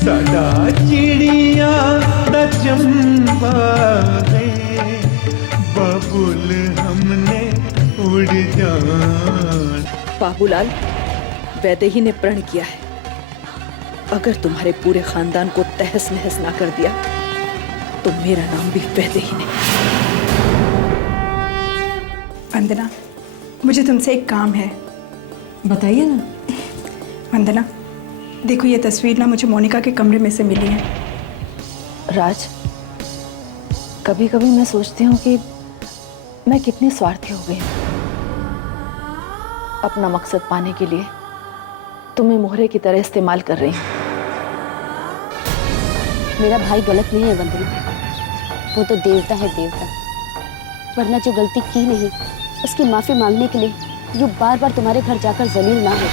साडा चिड़िया दा चंबा है, बाबुल हमने उड़ जान। बाबूलाल, वैदेही ने प्रण किया है, अगर तुम्हारे पूरे खानदान को तहस नहस ना कर दिया तो मेरा नाम भी वैदेही नहीं। वंदना, मुझे तुमसे एक काम है। बताइए ना। वंदना, देखो ये तस्वीर ना मुझे मोनिका के कमरे में से मिली है। राज, कभी कभी मैं सोचती हूँ कि मैं कितनी स्वार्थी हो गई हूँ। अपना मकसद पाने के लिए तुम्हें मोहरे की तरह इस्तेमाल कर रही हूँ। मेरा भाई गलत नहीं है वंदना, वो तो देवता है देवता, वरना जो गलती की नहीं उसकी माफी मांगने के लिए यूं बार बार तुम्हारे घर जाकर जलील ना हो।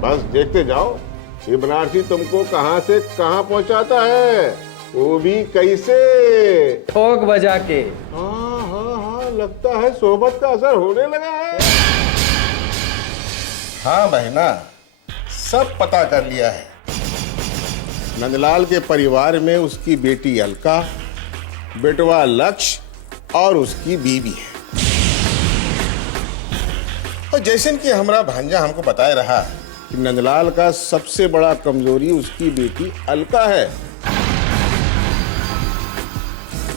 बस देखते जाओ ये बनारसी तुमको कहां से कहां पहुंचाता है, वो भी कैसे। ठोक बजा के। हाँ हाँ हाँ, लगता है सोबत का असर होने लगा है। हाँ बहना, सब पता कर लिया है। नंदलाल के परिवार में उसकी बेटी अलका, बेटवा लक्ष्य और उसकी बीवी है। और जैसे कि हमारा भांजा हमको बताया रहा कि नंदलाल का सबसे बड़ा कमजोरी उसकी बेटी अलका है।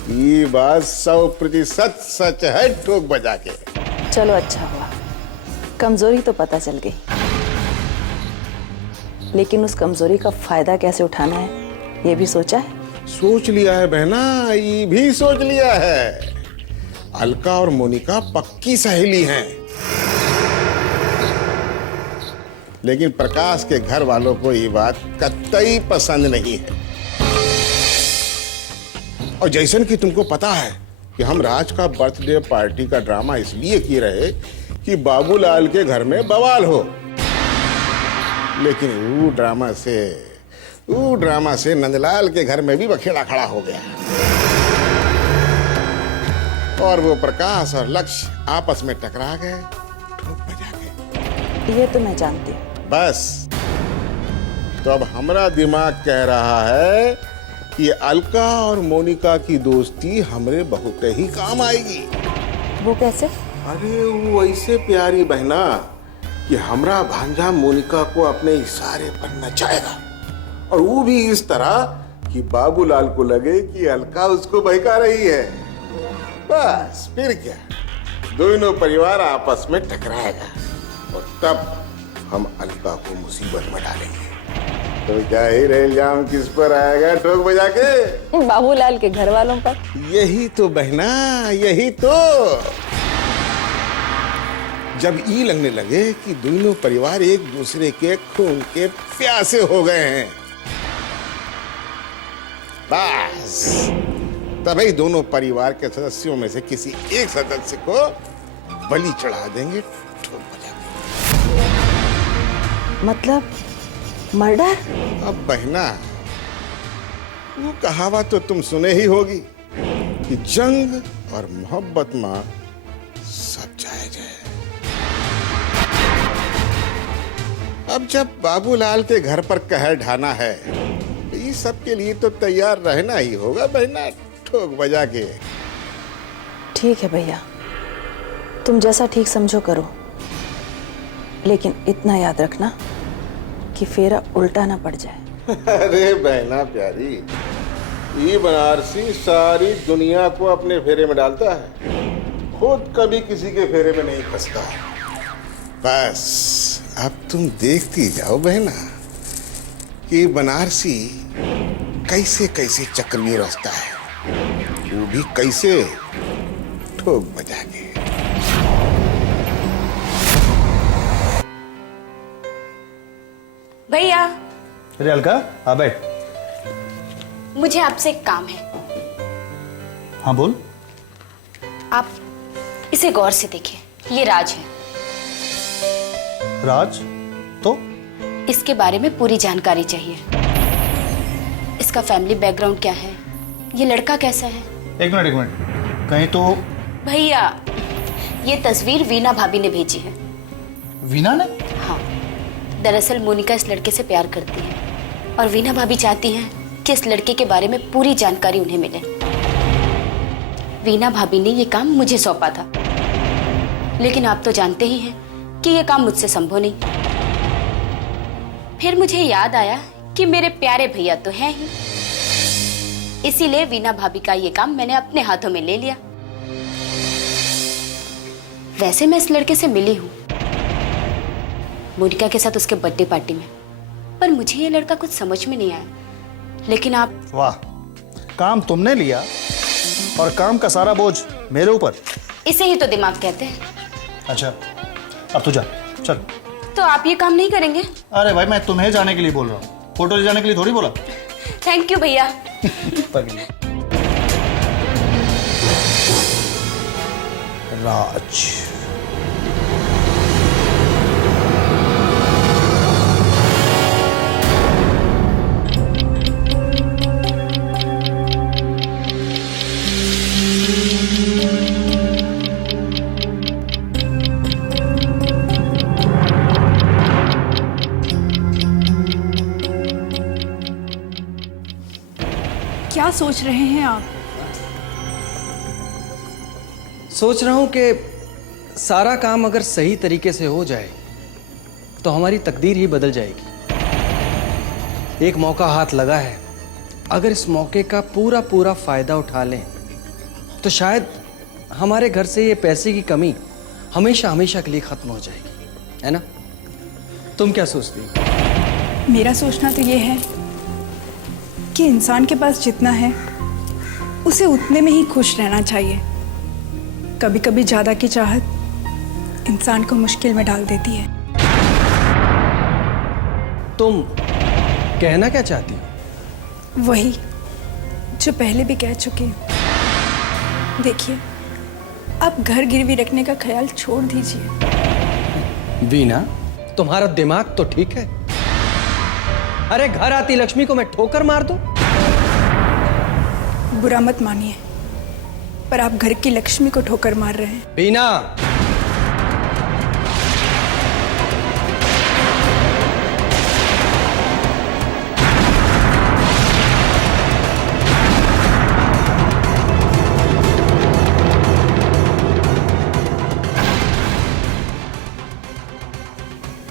ये बात 100% सच है, ठोक बजा के। चलो अच्छा हुआ, कमजोरी तो पता चल गई, लेकिन उस कमजोरी का फायदा कैसे उठाना है ये भी सोचा है? सोच लिया है बहना, ये भी सोच लिया है। अलका और मोनिका पक्की सहेली हैं, लेकिन प्रकाश के घर वालों को ये बात कतई पसंद नहीं है। और जैसन कि तुमको पता है कि हम राज का बर्थडे पार्टी का ड्रामा इसलिए किए रहे कि बाबूलाल के घर में बवाल हो, लेकिन वो ड्रामा से नंदलाल के घर में भी बखेड़ा खड़ा हो गया और वो प्रकाश और लक्ष्य आपस में टकरा गए, ठोक बजा के। ये तो मैं जानती हूँ। बस तो अब हमारा दिमाग कह रहा है कि अलका और मोनिका की दोस्ती हमरे बहुत ही काम आएगी। वो कैसे? अरे वो ऐसे प्यारी बहना कि हमरा भांजा मोनिका को अपने इशारे पर नचाएगा, और वो भी इस तरह कि बाबूलाल को लगे कि अलका उसको बहका रही है। बस फिर क्या, दोनों परिवार आपस में टकराएगा और तब हम अलका को मुसीबत में डालेंगे। तो क्या ही इल्जाम किस पर आएगा, ठोक बजा के? बाबूलाल के घर वालों पर। यही तो बहना, यही तो। जब ई लगने लगे कि दोनों परिवार एक दूसरे के खून के प्यासे हो गए हैं, बस तभी दोनों परिवार के सदस्यों में से किसी एक सदस्य को बलि चढ़ा देंगे, ठोक बजा के। मतलब मर्डर? अब बहना, वो कहावत तो तुम सुने ही होगी कि जंग और मोहब्बत में सब जायज है। अब जब बाबूलाल के घर पर कहर ढाना है तो ये सब के लिए तो तैयार रहना ही होगा बहना, ठोक बजा के। ठीक है भैया, तुम जैसा ठीक समझो करो, लेकिन इतना याद रखना कि फेरा उल्टा ना पड़ जाए। अरे बहना प्यारी, ये बनारसी सारी दुनिया को अपने फेरे में डालता है, खुद कभी किसी के फेरे में नहीं फंसता। बस अब तुम देखती जाओ बहना कि बनारसी कैसे कैसे चक्रव्यूह रचता है, वो भी कैसे, ठोक बजा के। भैया। अरे अलका, आ बैठ। मुझे आपसे एक काम है। हाँ बोल। आप इसे गौर से देखिए, ये राज है। राज? तो इसके बारे में पूरी जानकारी चाहिए। इसका फैमिली बैकग्राउंड क्या है, ये लड़का कैसा है। एक मिनट, कहीं तो। भैया, ये तस्वीर वीना भाभी ने भेजी है। वीना ने? हाँ, दरअसल मोनिका इस लड़के से प्यार करती है और वीना भाभी चाहती हैं कि इस लड़के के बारे में पूरी जानकारी उन्हें मिले। वीना भाभी ने ये काम मुझे सौंपा था, लेकिन आप तो जानते ही हैं कि ये काम मुझसे संभव नहीं। फिर मुझे याद आया कि मेरे प्यारे भैया तो हैं ही, इसीलिए वीना भाभी का ये काम मैंने अपने हाथों में ले लिया। वैसे मैं इस लड़के से मिली हूँ मोनिका के साथ उसके बर्थडे पार्टी में, पर मुझे ये लड़का कुछ समझ में नहीं आया। लेकिन आप... वाह, काम तुमने लिया और काम का सारा बोझ मेरे ऊपर। इसे ही तो दिमाग कहते हैं। अच्छा, अब तू जा, चल। तो आप ये काम नहीं करेंगे? अरे भाई, मैं तुम्हें जाने के लिए बोल रहा हूँ, फोटो ले जाने के लिए थोड़ी बोला। थैंक यू भैया। राज, क्या सोच रहे हैं आप? सोच रहा हूं कि सारा काम अगर सही तरीके से हो जाए तो हमारी तकदीर ही बदल जाएगी। एक मौका हाथ लगा है, अगर इस मौके का पूरा पूरा फायदा उठा लें तो शायद हमारे घर से ये पैसे की कमी हमेशा हमेशा के लिए खत्म हो जाएगी, है ना? तुम क्या सोचती हो? मेरा सोचना तो ये है कि इंसान के पास जितना है उसे उतने में ही खुश रहना चाहिए। कभी कभी ज्यादा की चाहत इंसान को मुश्किल में डाल देती है। तुम कहना क्या चाहती हो? वही जो पहले भी कह चुकी हूँ। देखिए, आप घर गिरवी रखने का ख्याल छोड़ दीजिए। वीना, तुम्हारा दिमाग तो ठीक है। अरे घर आती लक्ष्मी को मैं ठोकर मार दूं? बुरा मत मानिए, पर आप घर की लक्ष्मी को ठोकर मार रहे हैं। वीना,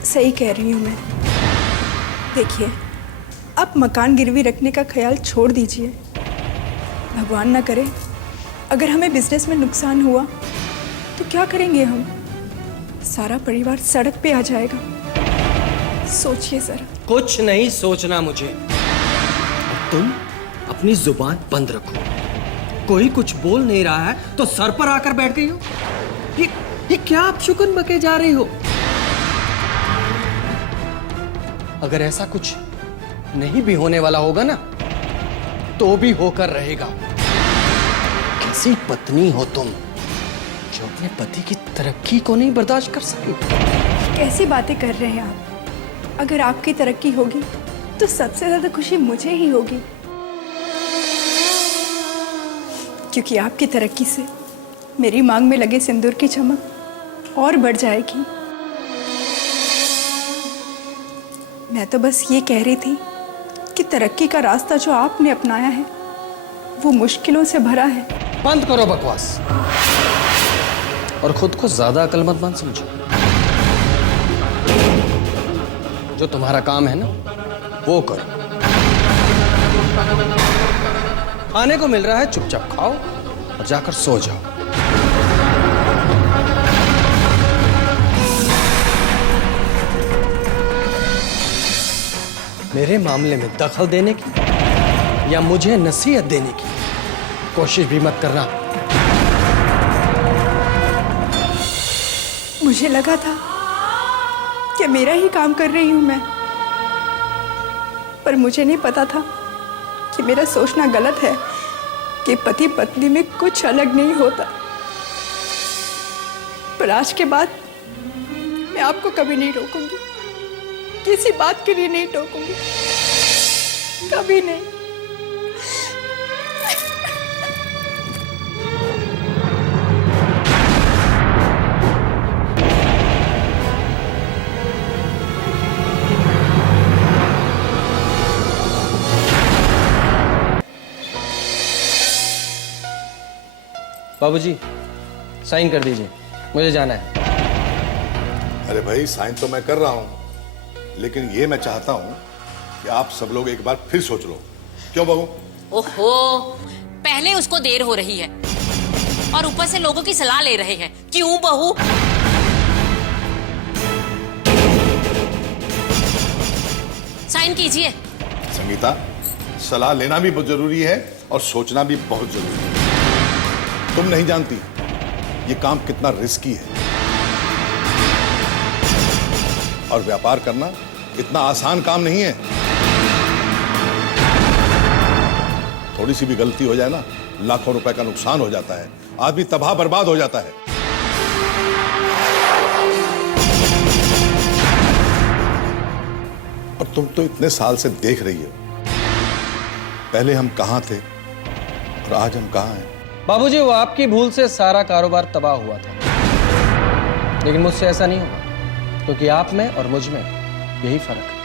सही कह रही हूँ मैं। देखिए, आप मकान गिरवी रखने का ख्याल छोड़ दीजिए। भगवान ना करे अगर हमें बिजनेस में नुकसान हुआ तो क्या करेंगे हम? सारा परिवार सड़क पे आ जाएगा। सोचिए जरा। कुछ नहीं सोचना मुझे। तुम अपनी जुबान बंद रखो। कोई कुछ बोल नहीं रहा है तो सर पर आकर बैठ गई हो। ये क्या आप शुकन बके जा रही हो? अगर ऐसा कुछ नहीं भी होने वाला होगा ना, तो भी होकर रहेगा। कैसी पत्नी हो तुम जो अपने पति की तरक्की को नहीं बर्दाश्त कर सकी? कैसी बातें कर रहे हैं आप? अगर आपकी तरक्की होगी तो सबसे ज्यादा खुशी मुझे ही होगी, क्योंकि आपकी तरक्की से मेरी मांग में लगे सिंदूर की चमक और बढ़ जाएगी। मैं तो बस ये कह रही थी कि तरक्की का रास्ता जो आपने अपनाया है वो मुश्किलों से भरा है। बंद करो बकवास और खुद को ज्यादा अक्लमंद मत समझो। जो तुम्हारा काम है ना, वो करो। खाने को मिल रहा है, चुपचाप खाओ और जाकर सो जाओ। मेरे मामले में दखल देने की या मुझे नसीहत देने की कोशिश भी मत करना। मुझे लगा था कि मेरा ही काम कर रही हूं मैं, पर मुझे नहीं पता था कि मेरा सोचना गलत है कि पति पत्नी में कुछ अलग नहीं होता। पर आज के बाद मैं आपको कभी नहीं रोकूंगी, किसी बात के लिए नहीं टोकूंगी, कभी नहीं। बाबूजी साइन कर दीजिए, मुझे जाना है। अरे भाई साइन तो मैं कर रहा हूं, लेकिन ये मैं चाहता हूं कि आप सब लोग एक बार फिर सोच लो। क्यों बहू? ओहो, पहले उसको देर हो रही है और ऊपर से लोगों की सलाह ले रहे हैं। क्यों बहू? साइन कीजिए। संगीता, सलाह लेना भी बहुत जरूरी है और सोचना भी बहुत जरूरी है। तुम नहीं जानती ये काम कितना रिस्की है, और व्यापार करना इतना आसान काम नहीं है। थोड़ी सी भी गलती हो जाए ना, लाखों रुपए का नुकसान हो जाता है, आदमी तबाह बर्बाद हो जाता है। और तुम तो इतने साल से देख रही हो, पहले हम कहां थे और आज हम कहां हैं। बाबूजी वो आपकी भूल से सारा कारोबार तबाह हुआ था, लेकिन मुझसे ऐसा नहीं होगा, क्योंकि आप में और मुझ में यही फर्क है।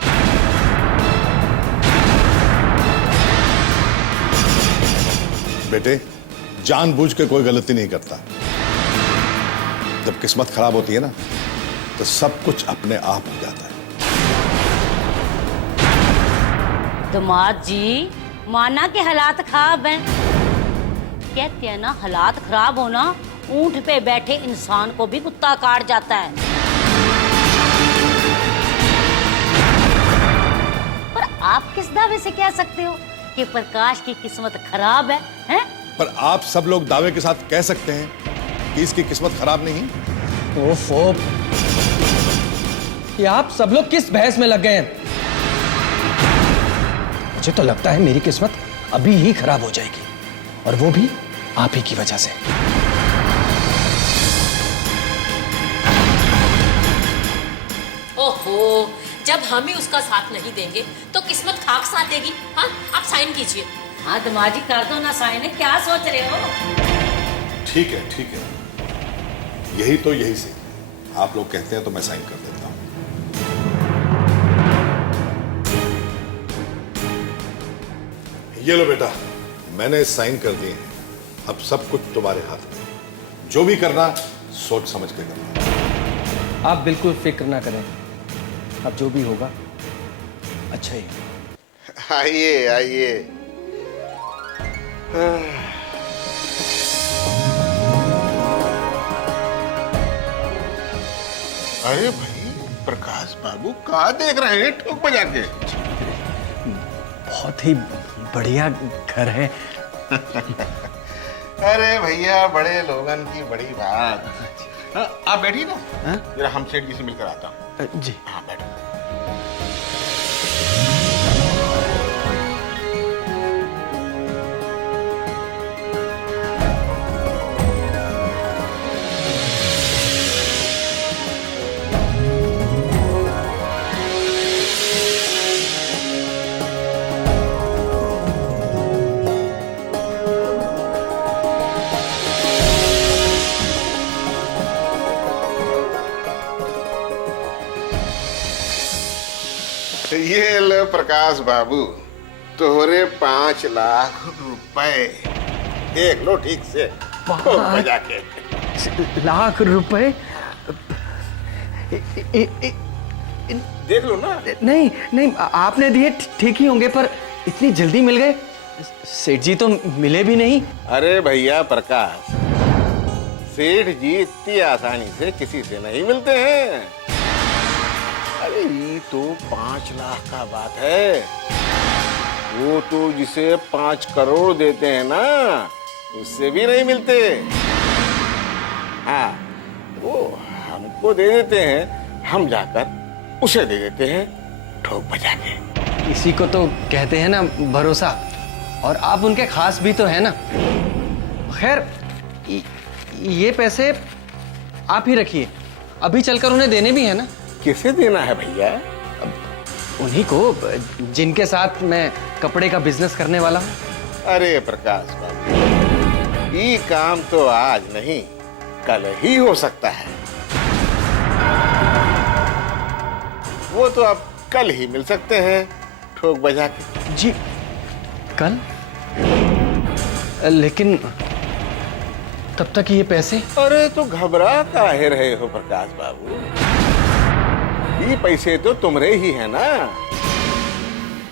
बेटे, जानबूझ के कोई गलती नहीं करता। जब किस्मत खराब होती है ना, तो सब कुछ अपने आप हो जाता है। दामाद जी, माना के हालात खराब हैं। कहते हैं ना, हालात खराब होना, ऊंट पे बैठे इंसान को भी कुत्ता काट जाता है। पर आप किस दावे से कह सकते हो कि प्रकाश की किस्मत खराब है, हैं? पर आप सब लोग दावे के साथ कह सकते हैं कि इसकी किस्मत खराब नहीं। ओफो, ये आप सब लोग किस बहस में लग गए हैं? मुझे तो लगता है मेरी किस्मत अभी ही खराब हो जाएगी, और वो भी आप ही की वजह से। ओहो, जब हम ही उसका साथ नहीं देंगे तो किस्मत खाक साथ देगी। हाँ, आप साइन कीजिए। हाँ दामाद जी, कर दो ना साइन। क्या सोच रहे हो? ठीक है, ठीक है, यही तो यही से आप लोग कहते हैं तो मैं साइन कर देता हूं। ये लो बेटा, मैंने साइन कर दिए हैं। अब सब कुछ तुम्हारे हाथ में, जो भी करना सोच समझ के करना। आप बिल्कुल फिक्र ना करें, अब जो भी होगा अच्छा ही। आइए आइए। अरे भाई प्रकाश बाबू, कहाँ देख रहे हैं ठोक बजा के? बहुत ही बढ़िया घर है। अरे भैया, बड़े लोगन की बड़ी बात। हाँ, आप बैठिए ना, जरा हम सेठ जी से मिलकर आता हूँ। जी हाँ बैठो। ये लो प्रकाश बाबू, तोहरे 5 लाख रुपए। देख लो ठीक से, ठोक बजा के। लाख रुपए? देख लो ना। नहीं नहीं, आपने दिए ठीक ही होंगे, पर इतनी जल्दी मिल गए? सेठ जी तो मिले भी नहीं। अरे भैया प्रकाश, सेठ जी इतनी आसानी से किसी से नहीं मिलते हैं। अरे ये तो 5 लाख का बात है। वो तो जिसे 5 करोड़ देते हैं ना, उससे भी नहीं मिलते। हाँ, वो हमको दे देते हैं, हम जाकर उसे दे देते हैं ठोक बजा के। इसी को तो कहते हैं ना भरोसा, और आप उनके खास भी तो है ना। खैर, ये पैसे आप ही रखिए, अभी चलकर उन्हें देने भी है ना। किसे देना है भैया? उन्हीं को जिनके साथ मैं कपड़े का बिजनेस करने वाला हूँ। अरे प्रकाश बाबू, ये काम तो आज नहीं कल ही हो सकता है। वो तो अब कल ही मिल सकते हैं ठोक बजा के। जी, कल? लेकिन तब तक ये पैसे? अरे तो घबरा काहे रहे हो प्रकाश बाबू, ये पैसे तो तुम्हारे ही है ना।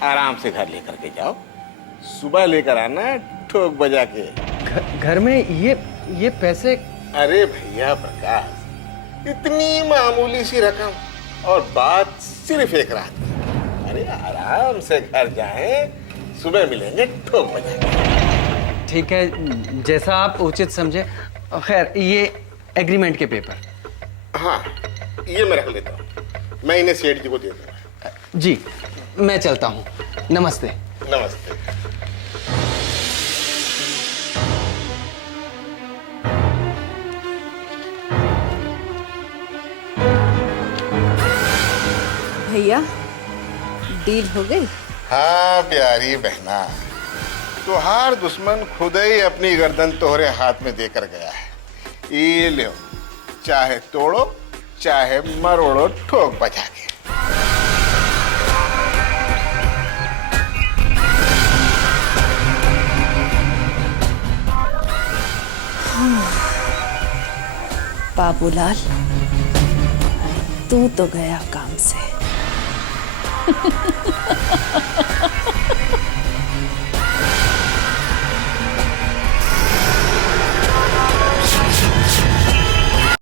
आराम से घर लेकर के जाओ, सुबह लेकर आना ठोक बजा के। घर में ये पैसे? अरे भैया प्रकाश, इतनी मामूली सी रकम और बात सिर्फ एक रात की। अरे आराम से घर जाएं, सुबह मिलेंगे ठोक बजा के। ठीक है, जैसा आप उचित समझे। खैर, ये एग्रीमेंट के पेपर। हाँ, ये मैं रख लेता हूँ, मैं इन्हें सेठ जी को दे दूंगा। जी, मैं चलता हूँ। नमस्ते। नमस्ते। भैया, डील हो गई? हाँ प्यारी बहना, तुहार दुश्मन खुद ही अपनी गर्दन तोहरे हाथ में देकर गया है। ये लो, चाहे तोड़ो चाहे मरोड़ो ठोक बजा के। बाबूलाल, तू तो गया काम से।